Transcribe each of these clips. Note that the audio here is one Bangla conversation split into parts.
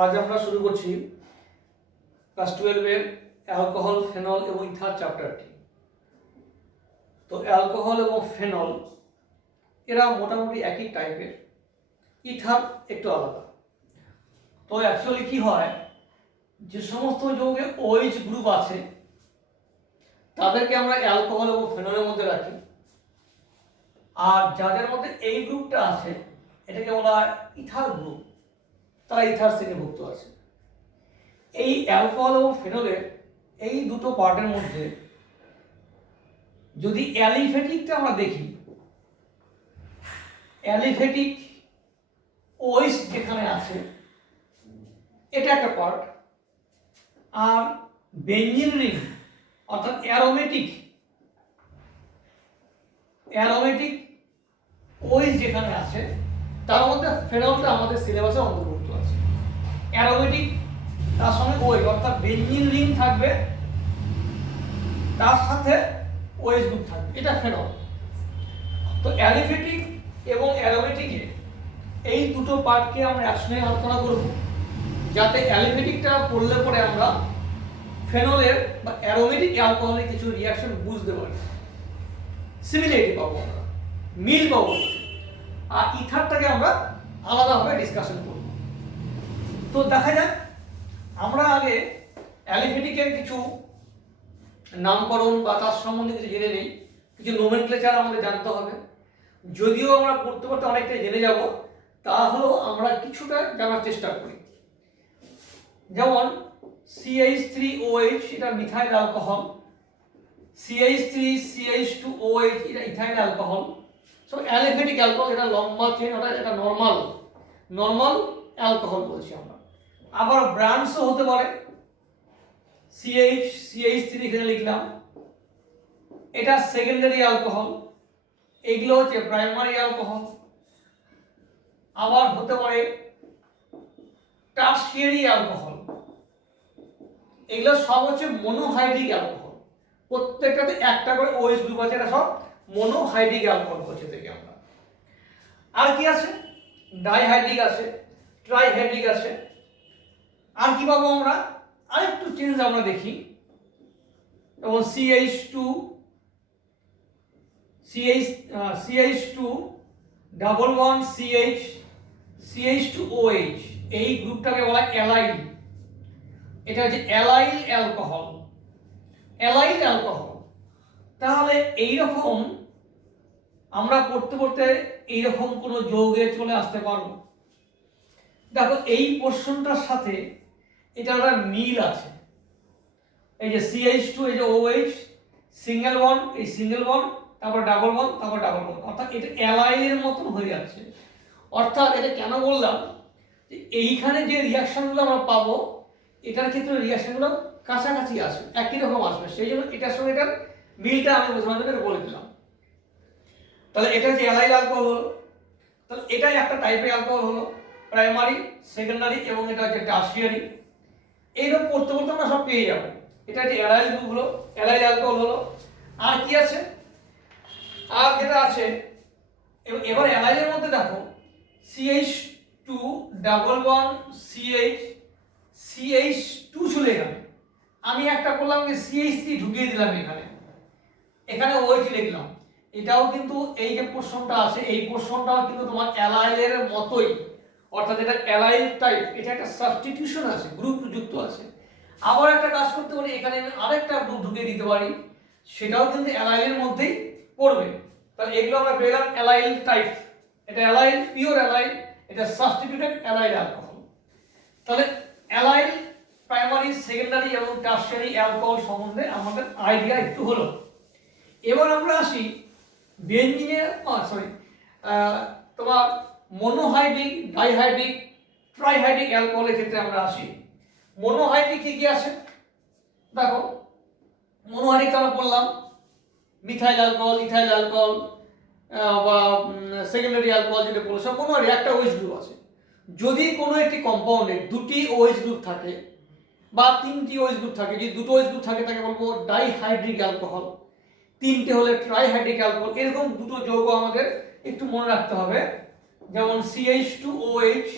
আজ আমরা শুরু করছি ক্লাস 12 এর অ্যালকোহল, ফেনল এবং ইথার চ্যাপ্টারটি। তো অ্যালকোহল এবং ফেনল এরা মোটামুটি একই টাইপের, ইথার একটু আলাদা। তো অ্যাকচুয়ালি কি হয়, যে সমস্ত যৌগে OH গ্রুপ আছে তাদেরকে আমরা অ্যালকোহল এবং ফেনলের মধ্যে রাখি, আর যাদের মধ্যে এই গ্রুপটা আছে এটাকে বলা হয় ইথার গ্রুপ, তারা ইথার শ্রেণীভুক্ত আছে। এই অ্যালকোহল এবং ফেনলের এই দুটো পার্টের মধ্যে যদি অ্যালিফেটিকটা আমরা দেখি, অ্যালিফেটিক OH যেখানে আছে এটা একটা পার্ট, আর বেঞ্জিন রিং অর্থাৎ অ্যারোমেটিক OH যেখানে আছে তার মধ্যে ফেনলটা আমাদের সিলেবাসে অন্তর্ভুক্ত আছে। অ্যারোমেটিক তার সঙ্গে OH অর্থাৎ বেঞ্জিন রিং থাকবে, তার সাথে OH গ্রুপ থাকবে, এটা ফেনল। তো অ্যালিফেটিক এবং অ্যারোমেটিকে এই দুটো পার্টকে আমরা একসঙ্গে আলোচনা করব, যাতে অ্যালিফেটিকটা পড়লে পরে আমরা ফেনলের বা অ্যারোমেটিক অ্যালকোহলের কিছু রিঅ্যাকশন বুঝতে পারি, সিমিলারিটি পাবো, আমরা মিল পাবো, আর ইথারটাকে আমরা আলাদাভাবে ডিসকাশন করব। তো দেখা যাক, আমরা আগে অ্যালিফেটিকের কিছু নামকরণ বা তার সম্বন্ধে কিছু জেনে নেই, কিছু নোমেনক্লেচার আমাদের জানতে হবে। যদিও আমরা পড়তে পড়তে অনেকটাই জেনে যাব, তাহলেও আমরা কিছুটা জানার চেষ্টা করি। যেমন CH3OH এটা মিথাইল অ্যালকোহল, CH3CH2OH এটা ইথাইল অ্যালকোহল। সব অ্যালিফেটিক অ্যালকোহল, এটা লম্বা চেন, ওটা এটা নর্মাল অ্যালকোহল বলছি আমরা। আবার ব্রাঞ্চও হতে পারে, CH3 এখানে লিখলাম, এটা সেকেন্ডারি অ্যালকোহল, এগুলো হচ্ছে প্রাইমারি অ্যালকোহল। আবার হতে পারে টারশিয়ারি অ্যালকোহল, এগুলো সব হচ্ছে মনোহাইড্রিক অ্যালকোহল, প্রত্যেকটাতে একটা করে OH গ্রুপ আছে, এটা সব মনোহাইড্রিক অ্যালকোহল হচ্ছে থেকে আমরা। আর কি আছে, ডাইহাইড্রিক আছে, ট্রাইহাইড্রিক আছে। আর কি পাবো আমরা, আরেকটু চেঞ্জ আমরা দেখি, এবং CH2 ডাবল বন্ড CH2OH এই গ্রুপটাকে বলা হয় অ্যালাইল। এটা হচ্ছে অ্যালাইল অ্যালকোহল। তাহলে এইরকম আমরা পড়তে পড়তে এইরকম কোনো যৌগে চলে আসতে পারবো। দেখো এই পোর্শনটার সাথে এটা একটা মিল আছে, এই যে CH2 এই যে OH সিঙ্গেল বন্ড, এই সিঙ্গেল বন্ড, তারপর ডাবল বন্ড, তারপর ডাবল বন্ড, অর্থাৎ এটা অ্যালাইলের মতন হয়ে যাচ্ছে। অর্থাৎ এটা কেন বললাম, যে এইখানে যে রিয়াকশনগুলো আমরা পাবো এটার ক্ষেত্রে রিয়াকশনগুলো কাছাকাছি আসবে, একই রকম আসবে, সেই জন্য এটার সঙ্গে এটার মিলটা আমি বোঝানোর জন্য বলে দিলাম। তাহলে এটা যে অ্যালাইল অ্যালকোহল হলো, তাহলে এটাই একটা টাইপের অ্যালকোহল হলো, প্রাইমারি, সেকেন্ডারি এবং এটা হচ্ছে টারশিয়ারি। এইরকম পড়তে পড়তে আমরা সব পেয়ে যাবো। এটা যে অ্যালাইল গ্রুপ হলো, অ্যালাইল অ্যালকোহল হলো। আর কি আছে, আর যেটা আছে, এবার অ্যালাইলের মধ্যে দেখো CH2 ডাবল বন্ড CH2 ছিল এখানে, আমি একটা করলাম যে CH3 ঢুকিয়ে দিলাম এখানে OH লিখলাম। এটাও কিন্তু এই যে পোর্শনটা আছে এই পোর্শনটাও কিন্তু তোমার অ্যালাইলের মতোই, অর্থাৎ এটা অ্যালাইল টাইপ, এটা একটা সাবস্টিটিউশন আছে, গ্রুপ যুক্ত আছে। আবার একটা কাজ করতে পারি, এখানে আমি আরেকটা গ্রুপ ঢুকিয়ে দিতে পারি, সেটাও কিন্তু অ্যালাইলের মধ্যেই পড়বে। তাহলে এগুলো আমরা পেলাম অ্যালাইল টাইপ, এটা অ্যালাইল, পিওর অ্যালাইল, এটা সাবস্টিটিউটেড অ্যালাইল অ্যালকোহল। তাহলে অ্যালাইল, প্রাইমারি, সেকেন্ডারি এবং টারশিয়ারি অ্যালকোহল সম্বন্ধে আমাদের আইডিয়া একটু হলো। এবার আমরা আসি বেঞ্জিনের, তোমার মনোহাইড্রিক, ডাইহাইড্রিক, ট্রাইহাইড্রিক অ্যালকোহলের ক্ষেত্রে আমরা আসি। মনোহাইড্রিক কি আছে দেখো, মনোহাইড্রিক আমরা বললাম মিথাইল অ্যালকোহল, ইথাইল অ্যালকোহল বা সেকেন্ডারি অ্যালকোহল যেটা বললো, সব মনোহাইড্রিক, একটা OH গ্রুপ আছে। যদি কোনো একটি কম্পাউন্ডে দুটি OH গ্রুপ থাকে বা তিনটি OH গ্রুপ থাকে, যদি দুটো OH গ্রুপ থাকে তাকে বলবো ডাইহাইড্রিক অ্যালকোহল, তিনটে হলে ট্রাইহাইড্রিক অ্যালকোহল। এরকম দুটো যৌগ আমাদের একটু মনে রাখতে হবে, যেমন CH2OH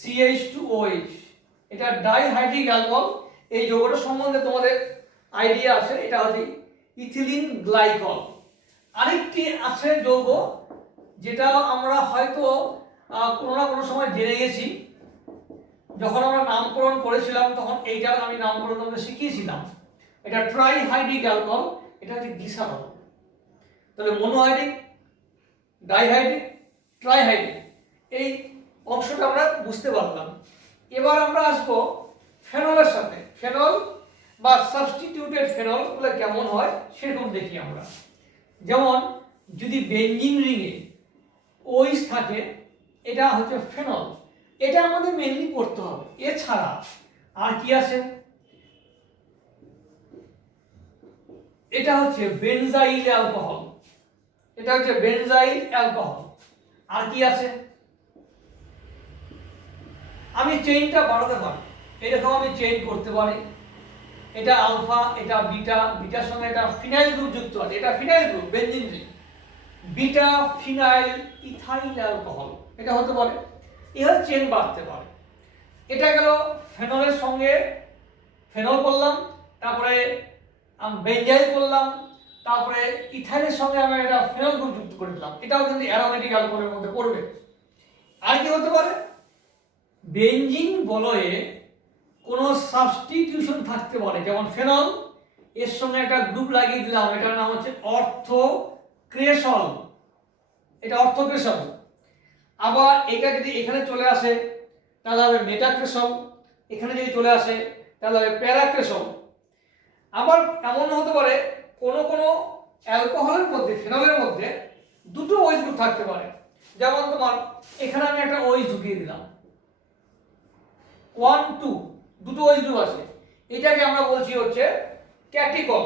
CH2OH, এটা ডাইহাইড্রিক অ্যালকোহল। এই যৌগটা সম্বন্ধে তোমাদের আইডিয়া আছে, এটা হচ্ছে ইথিলিন গ্লাইকল। আরেকটি আছে যৌগ যেটা আমরা হয়তো কোনো না কোনো সময় জেনে গেছি, যখন আমরা নামকরণ করেছিলাম তখন এইটার আমি নামকরণ তোমাদের শিখিয়েছিলাম। এটা ট্রাইহাইড্রিক অ্যালকোহল, এটা হচ্ছে গ্লিসারল। তাহলে মনোহাইড্রিক, ডাইহাইড্রিক, ট্রাইহাইড্রিক, এই অংশটা আমরা বুঝতে পারলাম। এবার আমরা আসবো ফেনলের সাথে। ফেনল বা সাবস্টিটিউটেড ফেনল গুলো কেমন হয় সেরকম দেখি আমরা। যেমন যদি বেঞ্জিন রিংয়ে OH থাকে, এটা হচ্ছে ফেনল, এটা আমাদের মেনলি পড়তে হবে। এছাড়া আর কি আছে, এটা হচ্ছে বেনজাইল অ্যালকোহল, এটা হচ্ছে বেনজাইল অ্যালকোহল। আর কি আছে, আমি চেইনটা বাড়াতে পারি, এরকম আমি চেইন করতে পারি। এটা আলফা, এটা বিটা, বিটার সঙ্গে এটা ফিনাইল গ্রুপ যুক্ত আছে, এটা phenyl group benzene ring, beta phenyl ethyl alcohol, এটা হতে পারে। এর চেইন বাড়তে পারে। এটা গেল ফেনলের সঙ্গে ফেনল করলাম, তারপরে বেনজাইল করলাম, তারপরে ইথাইলের সঙ্গে আমি এটা ফেনল গ্রুপ যুক্ত করে দিলাম, এটাও কিন্তু অ্যারোমেটিক অ্যালকোহলের মধ্যে পড়বে। আর কি হতে পারে, বেনজিন বলয়ে কোনো সাবস্টিটিউশন থাকতে পারে, যেমন ফেনল এর সঙ্গে একটা গ্রুপ লাগিয়ে দিলাম, এটার নাম হচ্ছে অর্থোক্রেসল, এটা অর্থোক্রেসল। আবার এটা যদি এখানে চলে আসে তাহলে হবে মেটাক্রেসল, এখানে যদি চলে আসে তাহলে হবে প্যারাক্রেসল। আবার এমন হতে পারে কোনো কোনো অ্যালকোহলের মধ্যে, ফেনলের মধ্যে দুটো OH গ্রুপ থাকতে পারে। যেমন তোমার এখানে আমি একটা OH ঢুকিয়ে দিলাম, 1 2, দুটো OH গ্রুপ আছে, এটাকে আমরা বলছি হচ্ছে ক্যাটিকল,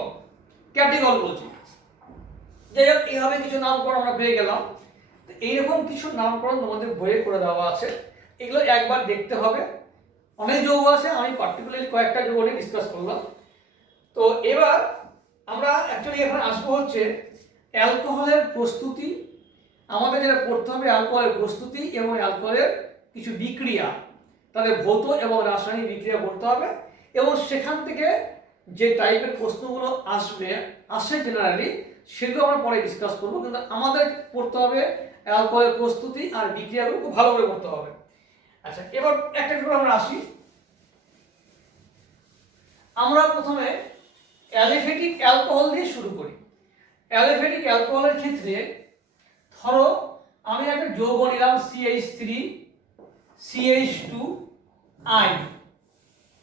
ক্যাটিকল বলছি। যাই হোক, এইভাবে কিছু নামকরণ আমরা পেয়ে গেলাম। এইরকম কিছু নামকরণ তোমাদের বইয়ে করে দেওয়া আছে, এগুলো একবার দেখতে হবে। অনেক যৌগ আছে, আমি পার্টিকুলারলি কয়েকটা যৌগ নিয়ে ডিসকাস করলাম। তো এবার আমরা অ্যাকচুয়ালি এখানে আসবো হচ্ছে অ্যালকোহলের প্রস্তুতি। আমাদের যেটা করতে হবে অ্যালকোহলের প্রস্তুতি এবং অ্যালকোহলের কিছু বিক্রিয়া, তাদের ভৌত এবং রাসায়নিক বিক্রিয়া করতে হবে, এবং সেখান থেকে যে টাইপের প্রশ্নগুলো আসে জেনারেলি, সেগুলো আমরা পরে ডিসকাস করবো। কিন্তু আমাদের করতে হবে অ্যালকোহলের প্রস্তুতি আর বিক্রিয়াগুলো খুব ভালো করে করতে হবে। আচ্ছা, এবার একটা করে আমরা আসি। আমরা প্রথমে অ্যালিফেটিক অ্যালকোহল দিয়ে শুরু করি। অ্যালিফেটিক অ্যালকোহলের ক্ষেত্রে ধরো আমি একটা যৌগ নিলাম CH3CH2I,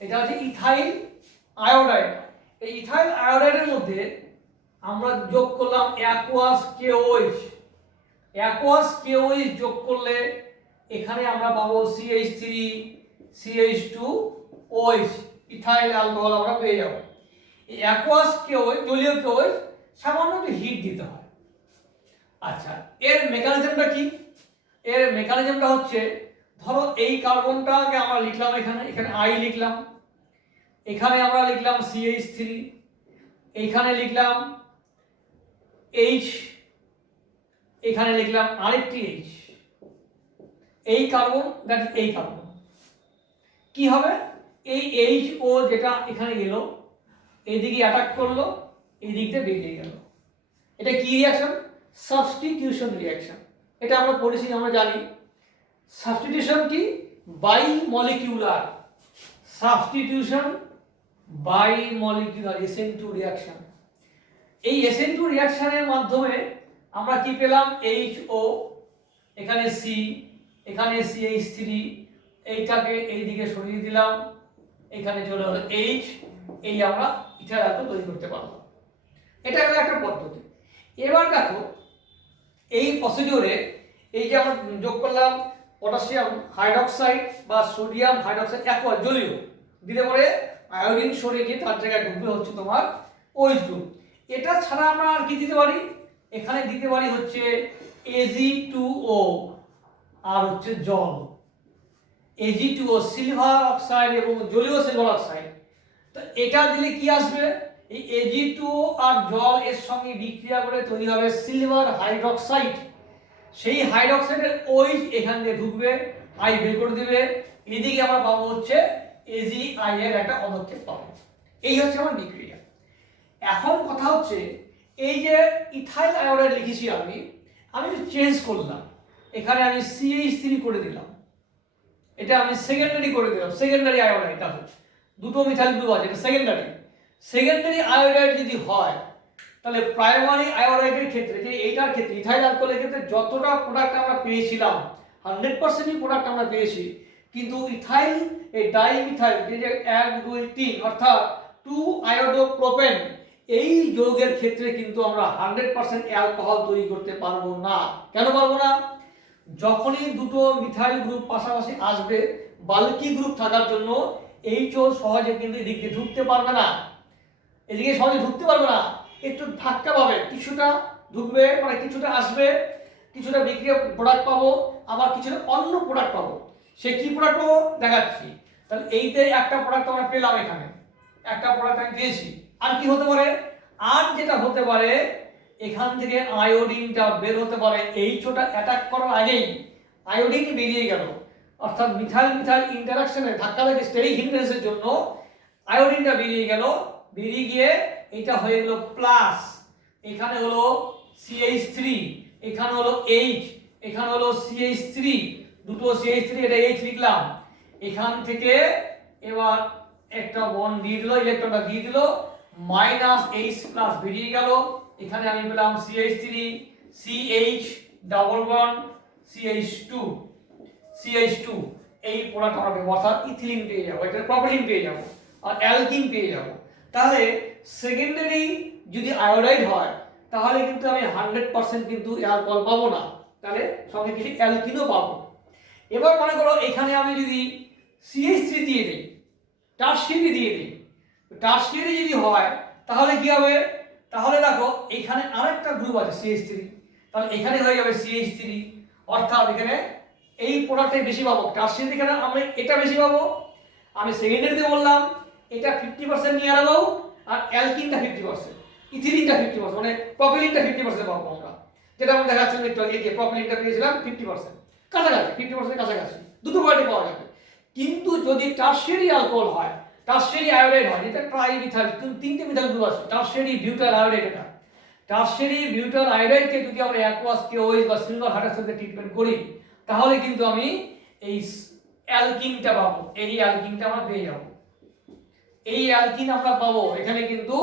এটা হচ্ছে ইথাইল আয়োডাইড। এই ইথাইল আয়োডাইডের মধ্যে আমরা যোগ করলাম অ্যাকুয়াস KOH। অ্যাকুয়াস KOH যোগ করলে এখানে আমরা পাবো CH3CH2OH, ইথাইল অ্যালকোহল আমরা পেয়ে যাব। এই অ্যাকুয়াস KOH, জলীয় KOH, সামান্য একটু হিট দিতে হয়। আচ্ছা, এর মেকানিজমটা কি? এর মেকানিজমটা হচ্ছে, ধরো এই কার্বনটাকে আমরা লিখলাম এখানে, এখানে I লিখলাম, এখানে আমরা লিখলাম CH3, এখানে লিখলাম H, এখানে লিখলাম আরেকটি H। এই কার্বন, দ্যাট এই কার্বন কি হবে, এই HO যেটা এখানে গেল এইদিকে অ্যাটাক করলো, এই দিক দিয়ে বেরিয়ে গেল। এটা কি রিঅ্যাকশন? Substitution reaction. এটা আমরা পড়েছি, আমরা জানি। সাবস্টিটিউশন কি? By molecular substitution, by molecular SN2 reaction. এই SN2 রিঅ্যাকশনের মাধ্যমে আমরা কি পেলাম? HO, এখানে C, এখানে CH3, এইটাকে এই দিকে সরিয়ে দিলাম, এখানে চলে হলো H, এই আমরা ইথাইল অ্যালকোহল তৈরি করতে পারলাম। এটা হলো একটা পদ্ধতি। এবার দেখো এই প্রসিডিওরে এই যে আমরা যোগ করলাম পটাশিয়াম হাইড্রক্সাইড বা সোডিয়াম হাইড্রক্সাইড অ্যাকোয়া জলীয়, দিলে পরে আয়োডিন সরিয়ে গিয়ে তার জায়গায় ঢুকবে হচ্ছে তোমার OH গ্রুপ। এটা ছাড়া আমরা আর কি দিতে পারি? এখানে দিতে পারি হচ্ছে Ag2O আর হচ্ছে জল। Ag2O সিলভার অক্সাইড এবং জলীয় সিলভার অক্সাইড। তো এটা দিলে কি আসবে? এই Ag2O আর জল এর সঙ্গে বিক্রিয়া করে তৈরি হবে সিলভার হাইড্রক্সাইড। সেই হাইড্রক্সাইডের OH এখান দিয়ে ঢুকবে, আই বের করে দিবে, এদিকে আমরা পাবো হচ্ছে AgI এর একটা পদক্ষেপ পাবো। এই হচ্ছে আমার বিক্রিয়া। এখন কথা হচ্ছে এই যে ইথাইল আয়োডাইড লিখেছি আমি একটু চেঞ্জ করলাম, এখানে আমি CH3 করে দিলাম, এটা আমি সেকেন্ডারি করে দিলাম, সেকেন্ডারি আয়োডাইড। দেখো দুটো মিথাইল গ্রুপ আছে, এটা সেকেন্ডারি আয়োডাইড যদি হয় তাহলে প্রাইমারি আয়োডাইডের ক্ষেত্রে, যে এইটার ক্ষেত্রে ইথাইল অ্যালকোহলের ক্ষেত্রে যতটা প্রোডাক্ট আমরা পেয়েছিলাম 100%ই প্রোডাক্ট আমরা পেয়েছি, কিন্তু ইথাইল এই ডাইমিথাইল যে 1 2 3 অর্থাৎ 2 আয়োডোপ্রোপেন এই যৌগের ক্ষেত্রে কিন্তু আমরা 100% অ্যালকোহল তৈরি করতে পারবো না। কেন পারবো না? যখনই দুটো মিথাইল গ্রুপ পাশাপাশি আসবে, বাল্কি গ্রুপ থাকার জন্য এইচও সহজে কিন্তু এদিক দিয়ে ঢুকতে পারবে না, এদিকে সহজে ঢুকতে পারবে না, একটু ধাক্কা পাবে, কিছুটা ঢুকবে মানে কিছুটা আসবে, কিছুটা বিক্রিয়া প্রোডাক্ট পাবো, আবার কিছুটা অন্য প্রোডাক্ট পাবো। সে কি প্রোডাক্ট পাবো দেখাচ্ছি। তাহলে এইতে একটা প্রোডাক্ট আমরা পেলাম, এখানে একটা প্রোডাক্ট আমি পেয়েছি। আর কি হতে পারে? আর যেটা হতে পারে এখান থেকে আয়োডিনটা বের হতে পারে, এইচওটা অ্যাটাক করার আগেই আয়োডিন বেরিয়ে গেল, অর্থাৎ মিথাইল মিথাইল ইন্টারঅ্যাকশনে ধাক্কা লেগে স্টেরিক হিন্ড্রেন্সের জন্য আয়োডিনটা বেরিয়ে গেল, বেরিয়ে গিয়ে এটা হয়ে গেল প্লাস, এখানে হলো CH3, এখানে হলো H, এখানে হলো CH3, দুটো CH3, এটা H লিখলাম, এখান থেকে এবার একটা বন্ড দিয়ে দিল, ইলেকট্রনটা দিয়ে দিল, -H প্লাস বেরিয়ে গেল, এখানে আমি পেলাম CH3 CH double bond CH2 এই প্রোডাক্ট আমরা পেয়ে, অর্থাৎ ইথিলিন পেয়ে যাবো, এটা প্রপাইলিন পেয়ে যাবো, আর অ্যালকিন পেয়ে যাবো। তাহলে সেকেন্ডারি যদি আয়োডাইড হয় তাহলে কিন্তু আমি 100% কিন্তু অ্যালকোহল পাবো না, তাহলে সঙ্গে কিছু অ্যালকিনও পাবো। এবার মনে করো এখানে আমি যদি CH3 দিয়ে দিই, টারশিয়ারি দিয়ে দিই, টারশিয়ারি যদি হয় তাহলে কি হবে? তাহলে দেখো এখানে আরেকটা গ্রুপ আছে CH3, তাহলে এখানে হয়ে যাবে CH3, অর্থাৎ এখানে এই প্রোডাক্টটাই বেশি পাবো, টারশিয়ারি এখানে আমি এটা বেশি পাবো। আমি সেকেন্ডারিতে বললাম এটা 50% নিয়ে আনবো, আর অ্যালকিনটা 50%, ইথিলিনটা 50%, মানে প্রপাইলিনটা 50% পাবো আমরা, যেটা আমরা দেখাচ্ছিলাম একটু আগে, যে প্রপাইলিনটা পেয়েছিলাম 50%, কাছাকাছি 50% কাছাকাছি দুটো কোয়ালিটি পাওয়া যাবে। কিন্তু যদি টারশিয়ারি অ্যালকোহল হয়, টারশিয়ারি আয়োডাইড হয়, যেটা ট্রাইমিথাইল, তিনটে মিথাইল গ্রুপ আছে, টারশিয়ারি বিউটাইল আয়োডাইড, এটা টারশিয়ারি বিউটাইল আয়োডাইডকে যদি আমরা অ্যাকুয়াস KOH বা সিলভার হাইড্রক্সাইডে ট্রিটমেন্ট করি তাহলে কিন্তু আমি এই অ্যালকিনটা পাবো, এই অ্যালকিনটা আমরা পেয়ে যাবো, এই অ্যালকিন আমরা পাবো। এখানে কিন্তু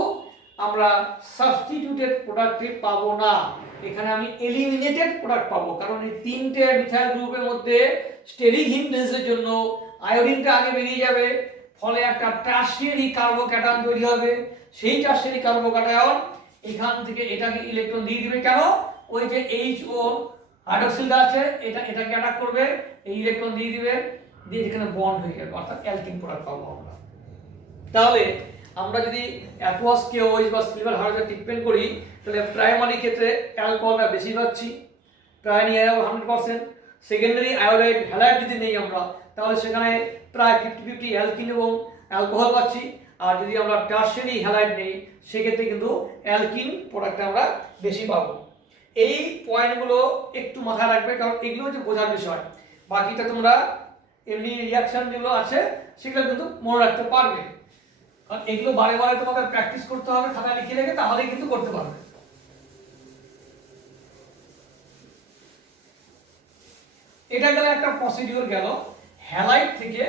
আমরা সাবস্টিটিউটেড প্রোডাক্ট পাবো না, এখানে আমি এলিমিনেটেড প্রোডাক্ট পাবো, কারণ এই তিনটে মিথাইল গ্রুপের মধ্যে স্টেরিক হিন্ড্রেন্সের জন্য আয়োডিনটা আগে বেরিয়ে যাবে, ফলে একটা টারশিয়ারি কার্বোক্যাটায়ন তৈরি হবে। সেই টারশিয়ারি কার্বোক্যাটায়ন এখান থেকে এটাকে ইলেকট্রন দিয়ে দিবে, কেন? ওই যে HO হাইড্রোক্সিলটা আছে, এটাকে অ্যাটাক করবে, এই ইলেকট্রন দিয়ে দিবে, দিয়ে এখানে বন্ড হয়ে যাবে, অর্থাৎ অ্যালকিন প্রোডাক্ট পাবো আমরা। তাহলে আমরা যদি অ্যাকুয়াস KOH বা সিলভার হাইড্রোক্সাইড ট্রিটমেন্ট করি তাহলে প্রাইমারি ক্ষেত্রে অ্যালকোহলটা বেশি পাচ্ছি, প্রায় নিয়ে যাবো 100%। সেকেন্ডারি আয়োডাইড হ্যালাইড যদি নেই আমরা তাহলে সেখানে প্রায় 50-50 অ্যালকিন এবং অ্যালকোহল পাচ্ছি, আর যদি আমরা টারশিয়ারি হ্যালাইড নেই সেক্ষেত্রে কিন্তু অ্যালকিন প্রোডাক্টটা আমরা বেশি পাবো। এই পয়েন্টগুলো একটু মাথায় রাখবে, কারণ এগুলো হচ্ছে বোঝার বিষয়, বাকিটা তোমরা এমনি রিয়াকশন যেগুলো আছে সেগুলো কিন্তু মনে রাখতে পারবে, কারণ এগুলো বারে বারে তোমাদের প্র্যাকটিস করতে হবে, খাতায় লিখে রেখে, তাহলেই কিন্তু করতে পারবে। এটা গেল একটা প্রসিডিউর গেল হ্যালাইড থেকে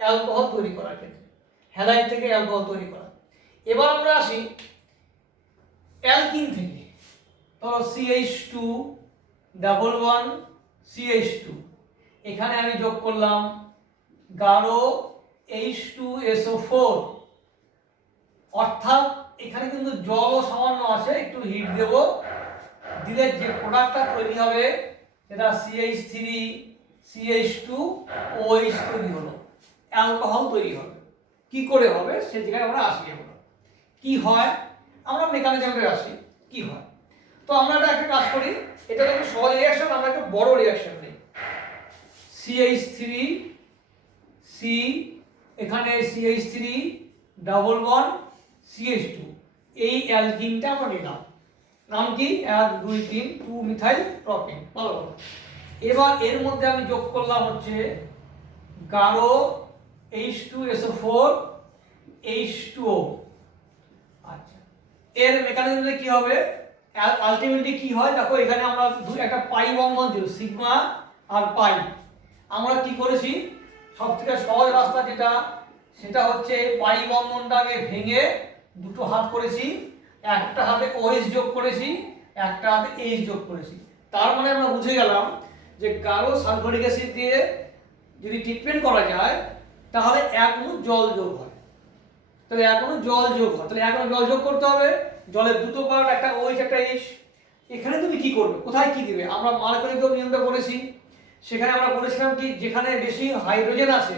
অ্যালকোহল তৈরি করার ক্ষেত্রে, হ্যালাইড থেকে অ্যালকোহল তৈরি করা। এবার আমরা আসি অ্যালকিন থেকে, তো CH2 ডাবল ওয়ান CH2, এখানে আমি যোগ করলাম গাঢ় H2SO4, অর্থাৎ এখানে কিন্তু জলও সামান্য আছে, একটু হিট দেব, দিলে যে প্রোডাক্টটা তৈরি হবে সেটা CH3 CH2OH তৈরি হলো, অ্যালকোহল তৈরি হবে। কি করে হবে সে জায়গায় আমরা আসি। আমরা কি হয় আমরা মেকানিজমে আসি, কি হয়। তো আমরা একটা কাজ করি, এটা একটু সহজ রিঅ্যাকশন, আমরা একটু বড় রিঅ্যাকশন নেই। CH3 C, এখানে CH3 ডাবল ওয়ান CH2, এই অ্যালকিনটা আমরা নিলাম, নাম কি 1 2 3 2 মিথাইল প্রোপেন, ভালো কথা। এবার এর মধ্যে আমি যোগ করলাম হচ্ছে গাঢ় H2SO4 H2O। আচ্ছা, এর মেকানিজমে কি হবে, আলটিমেটলি কি হয় দেখো, এখানে আমরা একটা পাই বন্ধন ছিল, সিগমা আর পাই। আমরা কি করেছি, সবথেকে সহজ রাস্তা যেটা, সেটা হচ্ছে পাই বন্ধনটাকে ভেঙে দুটো হাত করেছি, একটা হাতে OH যোগ করেছি, একটা হাতে H যোগ করেছি। তার মানে আমরা বুঝে গেলাম যে গাঢ় সালফারিক অ্যাসিড দিয়ে যদি ট্রিটমেন্ট করা যায় তাহলে এক অণু জল যোগ হয়, তাহলে এক অণু জল যোগ হয়, তাহলে এক অণু জল যোগ করতে হবে, জলের দুটো পার্ট, একটা OH একটা H। এখানে তুমি কি করবে, কোথায় কি দিবে, আমরা মার্কোনিকভ নিয়মটা করেছি, সেখানে আমরা বলেছিলাম কি যেখানে বেশি হাইড্রোজেন আছে,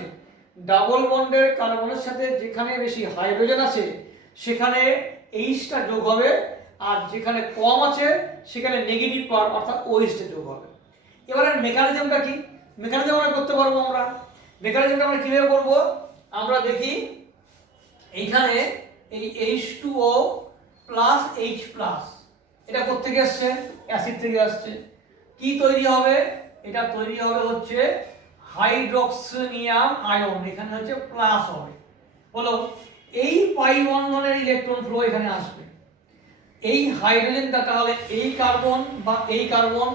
ডাবল বন্ডের কার্বনের সাথে যেখানে বেশি হাইড্রোজেন আছে সেখানে Hটা যোগ হবে, আর যেখানে কম আছে সেখানে নেগেটিভ পার্ট অর্থাৎ OHটা যোগ হবে। এবারে মেকানিজমটা কি, মেকানিজম আমরা করতে পারবো, আমরা মেকানিজমটা আমরা কিভাবে করব, আমরা দেখি এইখানে এই H2O প্লাস H প্লাস, এটা কোত্থেকে আসছে, অ্যাসিড থেকে আসছে, কি তৈরি হবে, এটা তৈরি হবে হচ্ছে হাইড্রোক্সিনিয়াম আয়ন, এখানে হচ্ছে প্লাস হবে, বলো এই পাই বন্ধনের ইলেকট্রন ফ্লো এখানে আসবে, এই হাইড্রোজেনটা তাহলে এই কার্বন বা এই কার্বন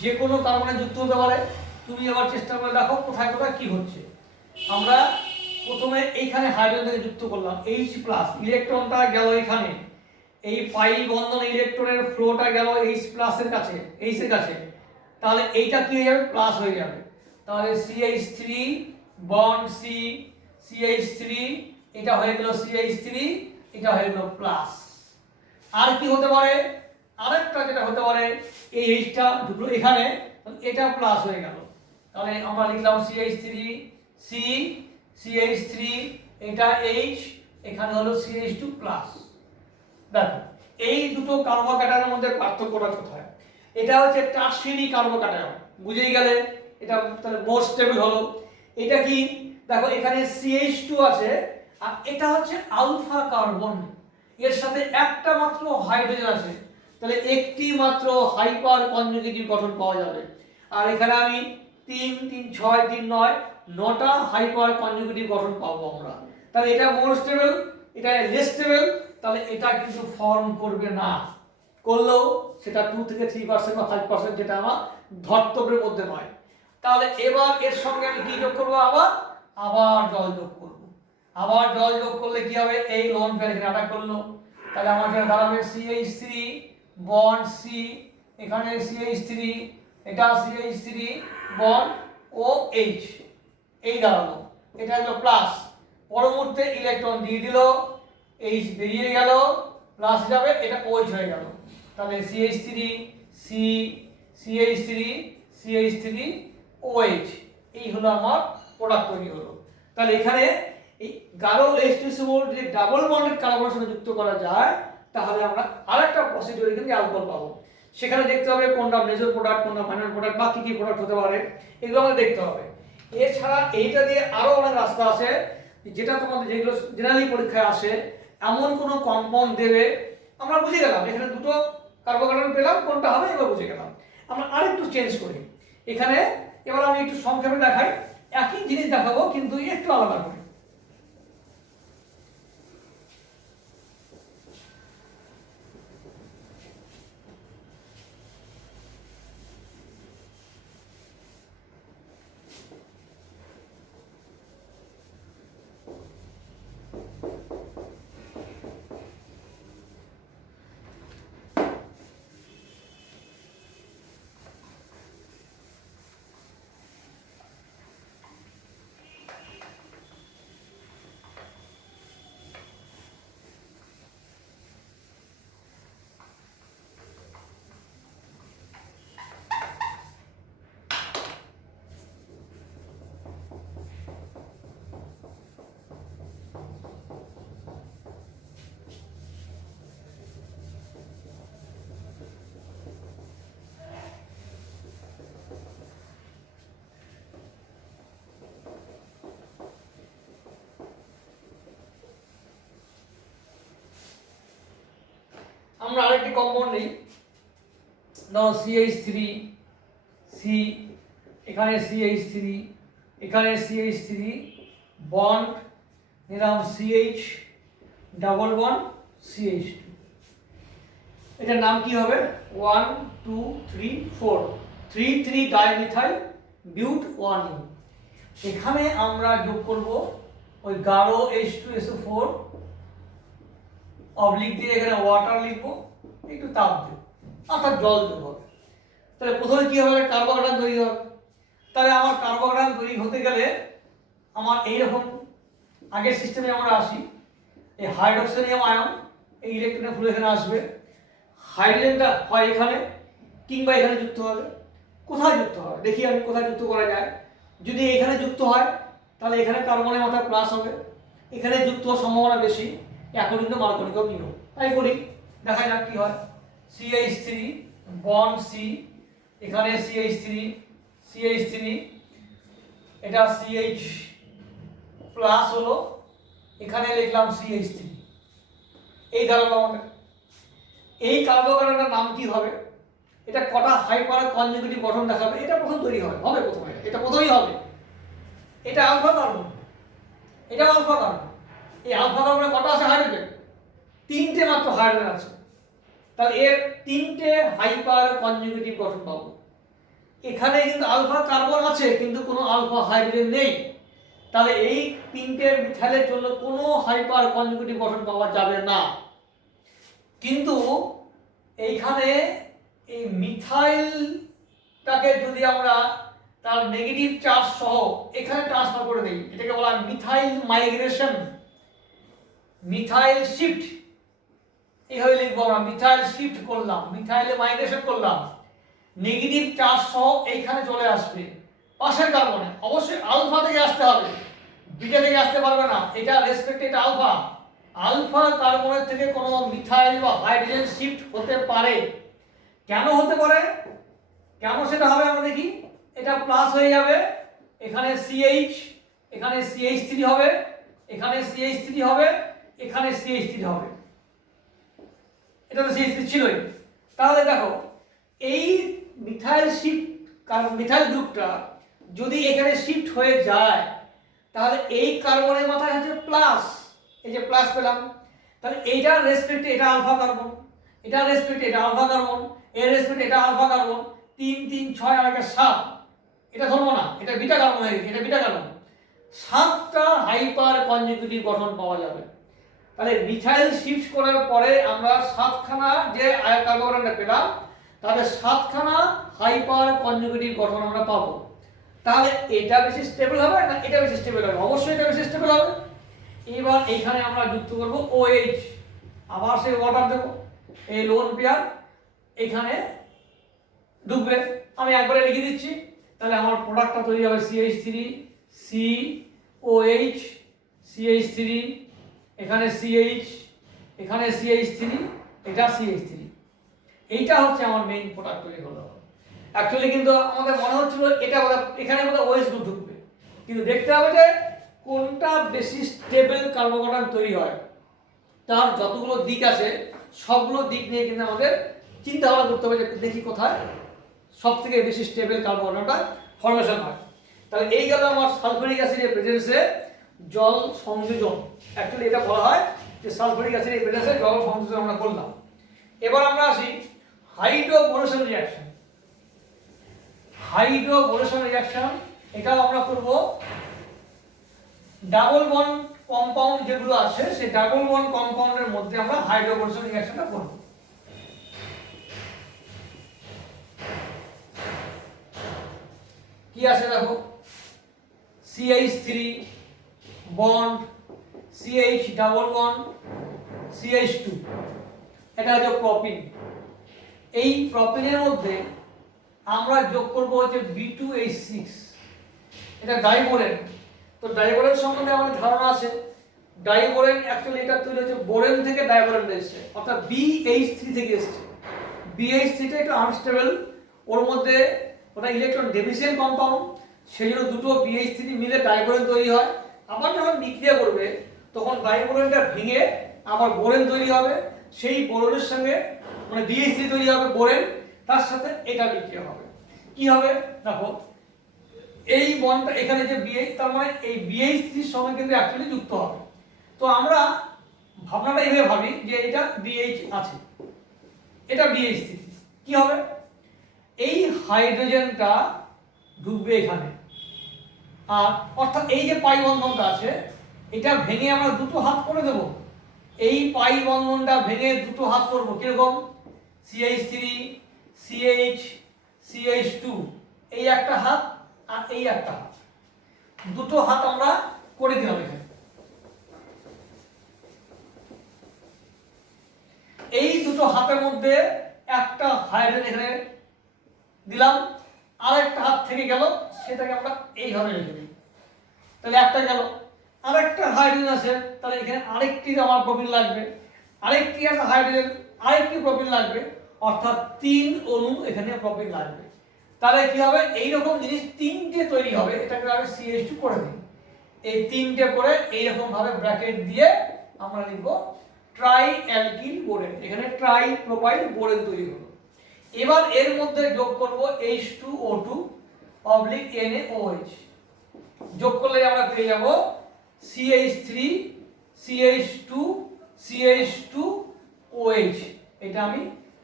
যে কোনো কার্বনে যুক্ত হতে পারে। তুমি আবার চেষ্টা করে দেখো কোথায় কোথায় কি হচ্ছে। আমরা প্রথমে এইখানে হাইড্রোজেনকে যুক্ত করলাম H প্লাস, ইলেকট্রনটা গেল এখানে, এই পাই বন্ধন ইলেকট্রনের ফ্লোটা গেল H প্লাসের কাছে, H এর কাছে, তাহলে এইটা কি হয়ে যাবে, প্লাস হয়ে যাবে, তাহলে CH3 বন্ড C, CH3 এটা হয়ে গেল CH3, এটা হয়ে গেল প্লাস। আর কি হতে পারে, আরেকটা যেটা হতে পারে, এই Hটা ঢুকলো এখানে, এটা প্লাস হয়ে গেল, তাহলে আমরা লিখলাম CH3 C, CH3 এটা H, এখানে হলো CH2 প্লাস। দেখো এই দুটো কার্বোক্যাটায়নের মধ্যে পার্থক্যটা কোথায়, এটা হচ্ছে টারশিয়ারি কার্বোক্যাটায়ন, বুঝেই গেলে, এটা তাহলে মোর স্টেবল হলো। এটা কি দেখো, এখানে CH2 আছে আর এটা হচ্ছে আলফা কার্বন, এর সাথে একটা মাত্র হাইড্রোজেন আছে, তাহলে একটি মাত্র হাইপার কনজুগেটিভ গঠন পাওয়া যাবে। আর এখানে আমি 3 3 6 3 9 9টা হাইপার কনজুগেটিভ গঠন পাবো আমরা, তাহলে এটা মোর স্টেবল, এটা লেস স্টেবল, তাহলে এটা কিন্তু ফর্ম করবে না, করলেও সেটা 2 থেকে 3% বা 5% যেটা আমার ধর্তব্যের মধ্যে নয়। তাহলে এবার এর সঙ্গে আমি কি যোগ করবো, আবার জল যোগ করব, আবার জল যোগ করলে কি হবে, এই লোন পেয়ার এখানে অ্যাটাক করলো, তাহলে আমার যেটা দাঁড়াবে CH3 বন্ড C, এখানে CH3 এটা CH3 বন্ড OH, এই দাঁড়ালো, এটা হলো প্লাস, পরবর্তী ইলেকট্রন দিয়ে দিল, H বেরিয়ে গেল, প্লাস যাবে, এটা OH হয়ে গেল, তাহলে CH3 C, CH3 CH3 OH, এই হলো আমার প্রোডাক্ট তৈরি হলো। তাহলে এখানে এই গাঢ় H2SO4 যদি ডাবল বন্ডেড কার্বনের সাথে যুক্ত করা যায় তাহলে আমরা আরেকটা পসিটিভ কিন্তু অ্যালকোহল পাবো, সেখানে দেখতে হবে কোনটা মেজর প্রোডাক্ট, কোনটা মাইনর প্রোডাক্ট বা কি কি প্রোডাক্ট হতে পারে, এগুলো আমাদের দেখতে হবে। এছাড়া এইটা দিয়ে আরো অনেক রাস্তা আছে, যেটা তোমাদের যেগুলো জেনারেলি পরীক্ষায় আসে, এমন কোন কম্পাউন্ড দেবে, আমরা বুঝে গেলাম এখানে দুটো কার্বোকার্বন পেলাম, কোনটা হবে এবার বুঝে গেলাম। আমরা আরেকটু চেঞ্জ করি এখানে, এবার আমি একটু সংক্ষেপে দেখাই, একই জিনিস দেখাবো কিন্তু একটু আলাদা করে। আমরা আরেকটি কম্পাউন্ড নেই, নাও CH3 C, এখানে CH3, এখানে CH3 বন্ড নিলাম CH ডাবল বন্ড CH2, এটার নাম কি হবে 1 2 3 4 3 ডাইমিথাইল বিউট 1 এখানে আমরা যোগ করব ওই গাঢ় H2SO4 অবলিক দিয়ে এখানে ওয়াটার লিখবো, একটু তাপ দেব, অর্থাৎ জল দেব। তাহলে প্রথমে কি হবে কার্বোকাটায়ন তৈরি হবে। তাহলে আমার কার্বোকাটায়ন তৈরি হতে গেলে আমার এইরকম আগের সিস্টেমে আমরা আসি, এই হাইড্রোক্সিনিয়াম আয়ন এই ইলেকট্রনের ফুল এখানে আসবে, হাইড্রোজেনটা হয় এখানে কিংবা এখানে যুক্ত হবে। কোথায় যুক্ত হয় দেখি আমি কোথায় যুক্ত করা যায়। যদি এখানে যুক্ত হয় তাহলে এখানে কার্বনের মাথায় প্লাস হবে, এখানে যুক্ত হওয়ার সম্ভাবনা বেশি, অ্যাকর্ডিং টু মার্কোনিকাল নিয়ম। তাই করি, দেখা যাক কি হয়। CH3 বন্ড C, এখানে CH3 এটা CH প্লাস হলো, এখানে লিখলাম CH3, এই দাঁড়ালো আমাদের। এই কার্বোকাটায়নের নাম কি হবে, এটা কটা হাইপার কনজুগেটিভ গঠন দেখাবে, এটা প্রথম তৈরি হবে প্রথমে, এটা প্রথমেই হবে। এটা আলফা কার্বন, এটা আলফা কার্বন, এই আলফা কার্বনে কটা আছে হাইড্রোজেন, 3টে মাত্র হাইড্রোজেন আছে। তাহলে এর 3টে হাইপার কনজুগেটিভ গঠন পাবো। এখানে কিন্তু আলফা কার্বন আছে কিন্তু কোনো আলফা হাইড্রোজেন নেই, তাহলে এই 3টে মিথাইলের জন্য কোনো হাইপার কনজুগেটিভ গঠন পাওয়া যাবে না। কিন্তু এইখানে এই মিথাইলটাকে যদি আমরা তার নেগেটিভ চার্জ সহ এখানে ট্রান্সফার করে দেই, এটাকে বলা হয় মিথাইল মাইগ্রেশন, মিথাইল শিফট, এইভাবে লিখবো আমরা, মিথাইল শিফট করলাম, মিথাইলে মাইগ্রেশন করলাম, নেগেটিভ চার্জ সহ এইখানে চলে আসবে পাশের কার্বনে। অবশ্যই আলফা থেকে আসতে হবে, বিটা থেকে আসতে পারবে না, এটা রেসপেক্ট, এটা আলফা। আলফা কার্বনের থেকে কোনো মিথাইল বা হাইড্রোজেন শিফট হতে পারে। কেন হতে পারে, কেন সেটা হবে আমরা দেখি। এটা প্লাস হয়ে যাবে, এখানে CH, এখানে CH3 হবে, এখানে CH3 হবে, এখানে CH3 হবে, এটা তো CH3 ছিলই। তাহলে দেখো এই মিথাইল শিফট, কারণ মিথাইল গ্রুপটা যদি এখানে শিফট হয়ে যায় তাহলে এই কার্বনের মাথায় হচ্ছে প্লাস, এই যে প্লাস পেলাম, তাহলে এইটার রেসপেক্টে এটা আলফা কার্বন, এটা রেসপেক্টে এটা আলফা কার্বন, এর রেসপেক্টে এটা আলফা কার্বন, 3 3 6 আর 7, এটা ধরবো না, এটা বিটা কার্বন হয়ে গেছে, এটা বিটা কার্বন, 7টা হাইপার কনজুগেটিভ গঠন পাওয়া যাবে। তাহলে মিথাইল শিফট করার পরে আমরা 7খানা যে কার্বোকাটায়নটা পেলাম তাহলে 7খানা হাইপার কনজুগেটিভ গঠন আমরা পাবো। তাহলে এটা বেশি স্টেবল হবে না এটা বেশি স্টেবল হবে, অবশ্যই এটা বেশি স্টেবল হবে। এবার এখানে আমরা যুক্ত করব OH, আবার সেই ওয়াটার দেব, এই লোন পেয়ার এখানে ঢুকবে। আমি একবারে লিখে দিচ্ছি, তাহলে আমার প্রোডাক্টটা তৈরি হবে CH3 COH, CH3 এখানে CH, এখানে CH3, এটা CH3, এইটা হচ্ছে আমার মেইন প্রোডাক্ট তৈরি হলো। অ্যাকচুয়ালি কিন্তু আমাদের মনে হচ্ছিল এটা এখানে আমাদের OH গ্রুপ ঢুকবে, কিন্তু দেখতে হবে যে কোনটা বেশি স্টেবল কার্বোকাটায়ন তৈরি হয়, তার যতগুলো দিক আছে সবগুলো দিক নিয়ে কিন্তু আমাদের চিন্তা ভাবনা করতে হবে যে দেখি কোথায় সব থেকে বেশি স্টেবল কার্বোকাটায়নটা ফর্মেশন হয়। তাহলে এই গেল আমার সালফিউরিক অ্যাসিডের প্রেজেন্সে জল সংযোজন। অ্যাকচুয়ালি এটা বলা হয় যে সালফিউরিক অ্যাসিডের প্রেজেন্সে জল সংযোজন আমরা করলাম। এবার আমরা আসি হাইড্রোবোরেশন রিঅ্যাকশন। হাইড্রোবোরেশন রিঅ্যাকশন এটাও আমরা করব ডাবল বন্ড কম্পাউন্ড যেগুলো আছে সেই ডাবল বন্ড কম্পাউন্ডের মধ্যে আমরা হাইড্রোবোরেশন রিঅ্যাকশনটা করব। কি আছে দেখো, CH3 bond CH double bond CH2, এটা হচ্ছে প্রপিন। এই প্রপিনের মধ্যে আমরা যোগ করব হচ্ছে B2H6, এটা ডাইবোরেন। তো ডাইবোরেন সম্বন্ধে আমাদের ধারণা আছে, ডাইবোরেন অ্যাকচুয়ালি এটা তৈরি হচ্ছে বোরেন থেকে ডাইবোরেন এসেছে, অর্থাৎ BH3 থেকে এসেছে। BH3টা একটু আনস্টেবল, ওর মধ্যে ওটা ইলেকট্রন ডেফিসিয়েন্ট কম্পাউন্ড, সেই জন্য দুটো BH3 মিলে ডাইবোরেন তৈরি হয়। আবার যখন বিক্রিয়া করবে তখন ডাইবোরেনটা ভেঙে আবার বোরেন তৈরি হবে, সেই বোরেনের সঙ্গে মানে BH3 তৈরি হবে বোরেন, তার সাথে এটা বিক্রিয়া হবে। কি হবে দেখো, এই বন্ডটা এখানে যে বিএইচ, তার মানে এই BH3 এর সঙ্গে কিন্তু অ্যাকচুয়ালি যুক্ত হবে। তো আমরা ভাবনাটা এইভাবে ভাবি যে এটা BH আছে, এটা BH3, কি হবে, এই হাইড্রোজেনটা ঢুকবে এখানে, আর অর্থাৎ এই যে পাই বন্ধনটা আছে এটা ভেঙে আমরা দুটো হাত করে দেব। এই পাই বন্ধনটা ভেঙে দুটো হাত করব, কিরকম, CH3 CH CH2, এই একটা হাত আর এই একটা হাত, দুটো হাত আমরা করে দিলাম এখানে। এই দুটো হাতের মধ্যে একটা হাইড্রোজেন এখানে দিলাম, আরেকটা হাত থেকে গেল, সেটাকে আমরা এইভাবে রেখে দিই, তাহলে একটা গেল। আরেকটা হাইড্রোজেন আছে, তাহলে এখানে আরেকটি আমার প্রোপিন লাগবে, আরেকটি আছে হাইড্রোজেন, আরেকটি প্রোপিন লাগবে, অর্থাৎ 3 অণু এখানে প্রোপিন লাগবে। তাহলে কি হবে, এইরকম জিনিস তিনটে তৈরি হবে, এটাকে আমি CH2 করে দিই। এই তিনটে করে এইরকম ভাবে ব্র্যাকেট দিয়ে আমরা লিখব ট্রাই অ্যালকিল বোরেন, এখানে ট্রাই প্রোপাইল বোরেন তৈরি হলো। এবার এর মধ্যে যোগ করব H2O2 অবলিক NaOH, যোগ করলে আমরা পেয়ে যাব CH3 CH2 CH2OH, এটা আমি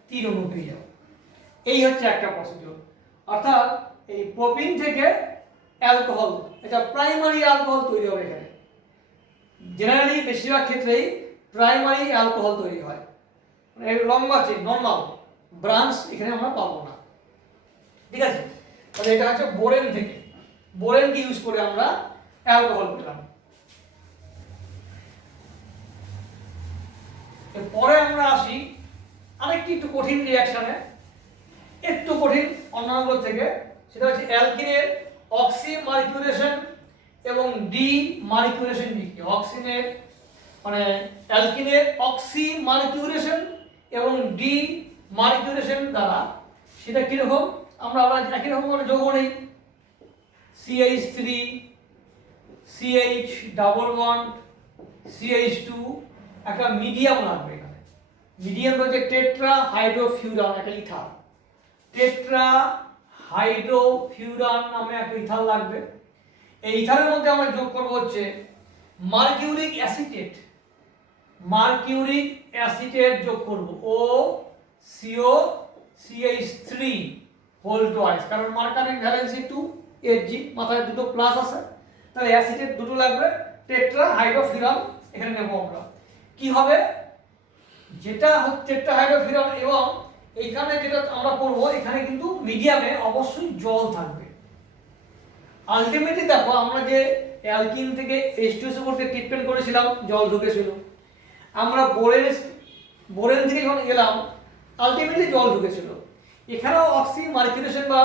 3 অণু পেয়ে যাব। এই হচ্ছে একটা প্রসিডিউর, অর্থাৎ এই প্রোপিন থেকে অ্যালকোহল, এটা প্রাইমারি অ্যালকোহল তৈরি হবে এখানে। জেনারেলি বেশিরভাগ ক্ষেত্রেই প্রাইমারি অ্যালকোহল তৈরি হয়, মানে লম্বা চেইন নরমাল ব্রাঞ্চ এখানে আমরা পাবো না, ঠিক আছে। তাহলে এটা হচ্ছে বোরেন থেকে, বোরেনকে ইউজ করে আমরা অ্যালকোহল পেলাম। এরপরে আমরা আসি আরেকটি একটু কঠিন রিঅ্যাকশনে, একটু কঠিন অন্যান্য থেকে, সেটা হচ্ছে অ্যালকিনের অক্সিমার্কিউরেশন এবং ডিমার্কিউরেশন কি, অক্সিনের মানে অ্যালকিনের অক্সিমার্কিউরেশন এবং ডিমার্কিউরেশন দ্বারা সেটা কিরকম, আমরা একই রকম করে যোগ নেই, CH3 CH double bond CH2, একটা মিডিয়াম লাগবে এখানে, মিডিয়াম হচ্ছে টেট্রা হাইড্রোফিউরান, একটা ইথার, টেট্রা হাইড্রোফিউরান নামে একটা ইথার লাগবে। এই ইথারের মধ্যে আমরা যোগ করব হচ্ছে মার্কিউরিক অ্যাসিটেট, মার্কিউরিক অ্যাসিটেট যোগ করব ও CO CH3 হোল টুয়াইস, কারণ মার্কারিক ভ্যালেন্সি 2 Hg, মাথায় দুটো প্লাস আছে, তাহলে অ্যাসিটেট দুটো লাগবে, টেট্রা হাইড্রোফিউরান এখানে নেব আমরা। কি হবে, যেটা হচ্ছে টেট্রা হাইড্রোফিউরান, এবং এইখানে যেটা আমরা করব, এখানে কিন্তু মিডিয়ামে অবশ্যই জল থাকবে। আলটিমেটলি দেখো আমরা যে অ্যালকিন থেকে H2SO করতে ট্রিটমেন্ট করেছিলাম, জল ঢুকেছিল, আমরা বোরেন থেকে যখন এলাম আলটিমেটলি জল ঢুকেছিল, এখানেও অক্সিমার্কিউরেশন বা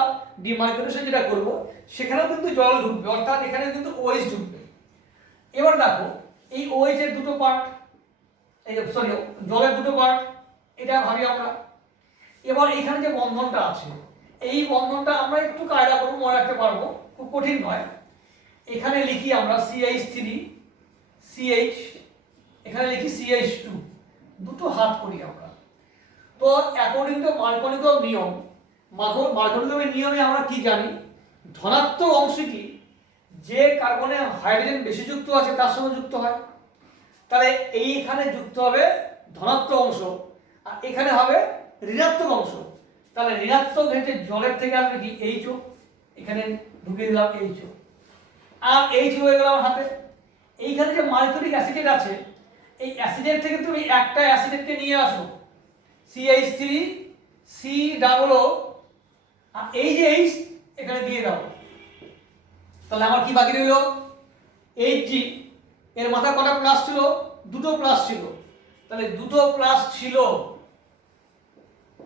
ডিমার্কিউরেশন যেটা করব সেখানেও কিন্তু জল ঢুকবে, অর্থাৎ এখানে কিন্তু OH ঢুকবে। এবার দেখো এই OH এর দুটো পার্ট, এই সরি জলের দুটো পার্ট, এটা ভাবি আমরা। এবার এখানে যে বন্ধনটা আছে, এই বন্ধনটা আমরা একটু কায়দা করব, মনে রাখতে পারবো, খুব কঠিন নয়। এখানে লিখি আমরা CH3 CH, এখানে লিখি CH2, দুটো হাত করি আমরা। তো অ্যাকর্ডিং টু মার্কোনিকভ নিয়ম, মার্কোনিকভের নিয়মে আমরা কি জানি, ধনাত্মক অংশটি যে কার্বনে হাইড্রোজেন বেশি যুক্ত আছে তার সঙ্গে যুক্ত হয়, তাহলে এইখানে যুক্ত হবে ধনাত্মক অংশ, আর এখানে হবে ঋণাত্মক অংশ। তাহলে ঋণাত্মক হচ্ছে জলের থেকে আসবে কি HO, এখানে ঢুকিয়ে দিলাম HO, আর H হয়ে গেল হাতে। এইখানে যে মার্কিউরিক অ্যাসিডেট আছে, এই অ্যাসিডেট থেকে তুমি একটা অ্যাসিডেটকে নিয়ে আসো, CH3 C ডাবল O, আর এই যে H এখানে দিয়ে দাও, তাহলে আমার কি বাকি রইল, Hg, এর মাথা কটা প্লাস ছিল, দুটো প্লাস ছিল, তাহলে দুটো প্লাস ছিল,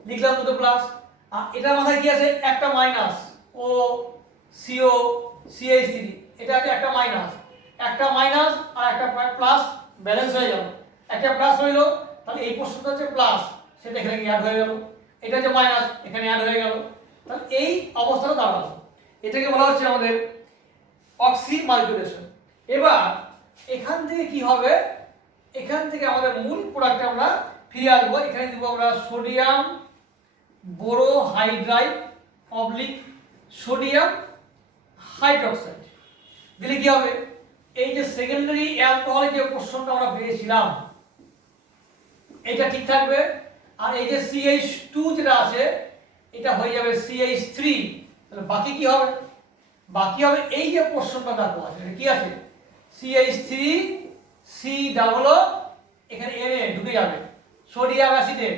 লিখলাম দুটো প্লাস, আর এটার মাথায় কি আছে, একটা মাইনাস, ও CO CH3, এটা আছে একটা মাইনাস, একটা মাইনাস আর একটা প্লাস, ব্যালেন্স হয়ে গেল, একটা প্লাস হইল, তাহলে এই প্রশ্নটা হচ্ছে প্লাস, সেটা এখানে অ্যাড হয়ে গেল, এটা হচ্ছে মাইনাস, এখানে অ্যাড হয়ে গেল, তাহলে এই অবস্থাটা দাঁড়ালো, এটাকে বলা হচ্ছে আমাদের অক্সিমার্কিউরেশন। এবার এখান থেকে কি হবে, এখান থেকে আমাদের মূল প্রোডাক্টে আমরা ফিরে আসবো, এখানে দিব আমরা সোডিয়াম বোরোহাইড্রাইড অবলিক সোডিয়াম হাইড্রোক্সাইড দিলে কি হবে, এই যে সেকেন্ডারি অ্যালকোহলের যে কোশ্চেনটা আমরা পেয়েছিলাম এটা ঠিক থাকবে, আর এই যে CH2 যেটা আছে এটা হয়ে যাবে CH3। তাহলে বাকি কি হবে, বাকি হবে এই যে কোশ্চেনটা দেখো আছে এটা কি আছে CH3 C ডাবল ও এখানে Na ঢুকে যাবে সোডিয়াম অ্যাসিডে,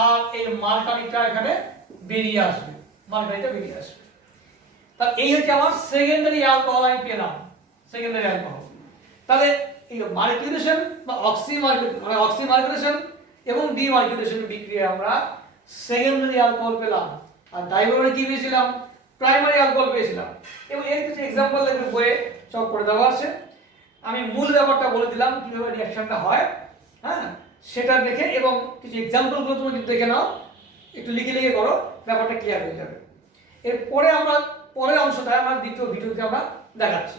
আর এই মার্কারিটা এখানে বেরিয়ে আসবে, মার্কারিটা বেরিয়ে আসবে। তাহলে এই হচ্ছে আমার সেকেন্ডারি অ্যালকোহল আমি পেলাম, সেকেন্ডারি অ্যালকোহল। তাহলে এই মার্কুলেশন বা অক্সিমার্কুলেশন এবং ডিমার্কুলেশন বিক্রিয়া আমরা সেকেন্ডারি অ্যালকোহল পেলাম, আর ডাইভারে কি পেয়েছিলাম, প্রাইমারি অ্যালকোহল পেয়েছিলাম। এবং এর কিছু এক্সাম্পল দেখবে বইয়ে সব করে দেওয়া আছে, আমি মূল ব্যাপারটা বলে দিলাম কিভাবে রিঅ্যাকশনটা হয়, হ্যাঁ সেটা দেখে এবং কিছু এক্সাম্পলগুলো তুমি যদি দেখে নাও একটু লিখে লিখে করো, ব্যাপারটা ক্লিয়ার হয়ে যাবে। এরপরে আমরা পরের অংশটা আমরা দ্বিতীয় ভিডিওতে আমরা দেখাচ্ছি।